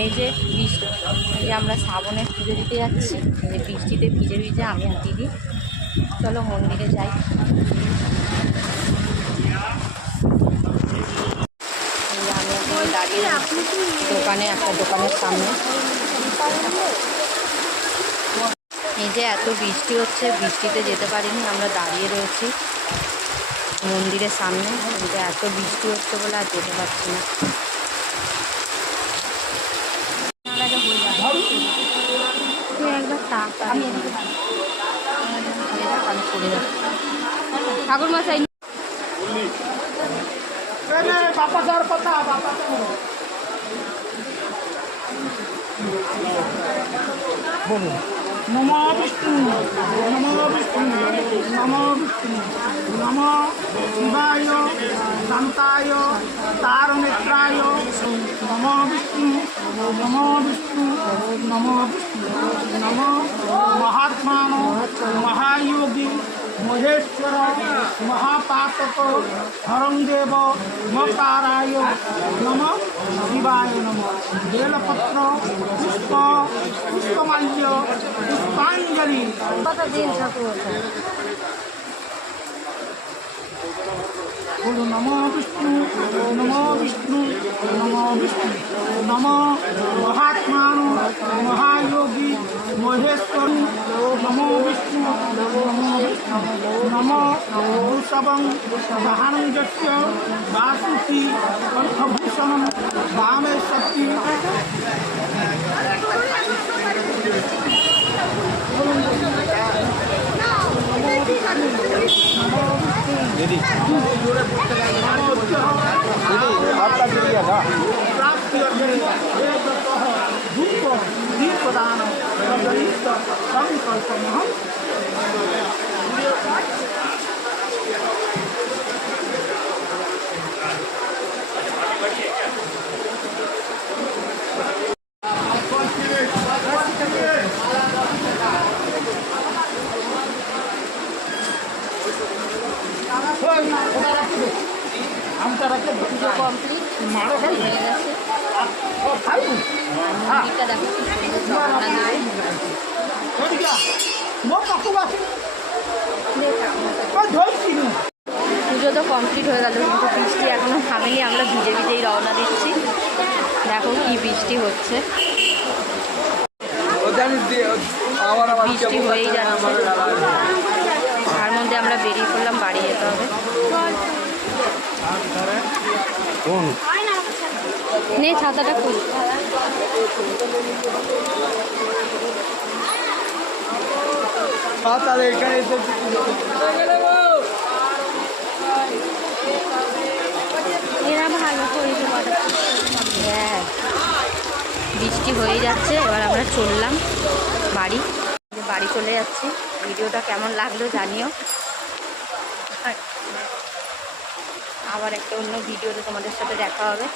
এই যে বৃষ্টি, এই যে আমরা শ্রাবণে পুজো দিতে যাচ্ছি, এই বৃষ্টিতে ভিজে ভিজে আমি আর দিদি। চলো মন্দিরে যাই। আমি দাঁড়িয়ে দোকানে, একটা দোকানের সামনে। এই যে এত বৃষ্টি হচ্ছে, বৃষ্টিতে যেতে পারিনি, আমরা দাঁড়িয়ে রয়েছি মন্দিরের সামনে। কিন্তু এত বৃষ্টি হচ্ছে বলে আর যেতে পারছি না। একবার আমি চলে যাচ্ছি ঠাকুর মশাই। নমো বিষ্ণু নমো বিষ্ণু নমো বিষ্ণু নমো শিবায় শান্তায় তারনেত্রায় নমো বিষ্ণু নমো বিষ্ণু নমো বিষ্ণু নমো মহাত্মান মহায়োগী মহেশ্বর মহাপাতক হরঙ্গদেব মকারায় নম শিবায় নম। বেলপত্র পুষ্প পুষ্পমাল্য পুষ্পাঞ্জলি। বলো নমো বিষ্ণু নমো বিষ্ণু নমো বিষ্ণু নমো মহাত্মান মহায়োগী মহেশ্বরী নমো বিষ্ণু নমো বিষ্ণু নমো ভূষবং বাহানঞ্জস্য বাসুতি কণ্ঠভূষণম বামে শক্তি। दीदी आपका जुड़िया था दीपदान संकल्प পুজো কমপ্লিট হয়ে গেছে। মন্দিরটা দেখো কি সুন্দর। পুজো তো কমপ্লিট হয়ে গেল, কিন্তু বৃষ্টি এখনো থামেনি। আমরা ভিজে ভিজেই রওনা দিচ্ছি। দেখো কি বৃষ্টি হচ্ছে, বৃষ্টি হয়েই যাচ্ছে। তার মধ্যে আমরা বেরিয়ে পড়লাম, বাড়ি যেতে হবে। নে ছাতাটা খুল। এরা ভালো করেছে। হ্যাঁ, বৃষ্টি হয়ে যাচ্ছে। এবার আমরা চললাম বাড়ি, বাড়ি চলে যাচ্ছি। ভিডিওটা কেমন লাগলো জানিও। আবার একটা অন্য ভিডিওতে তোমাদের সাথে দেখা হবে।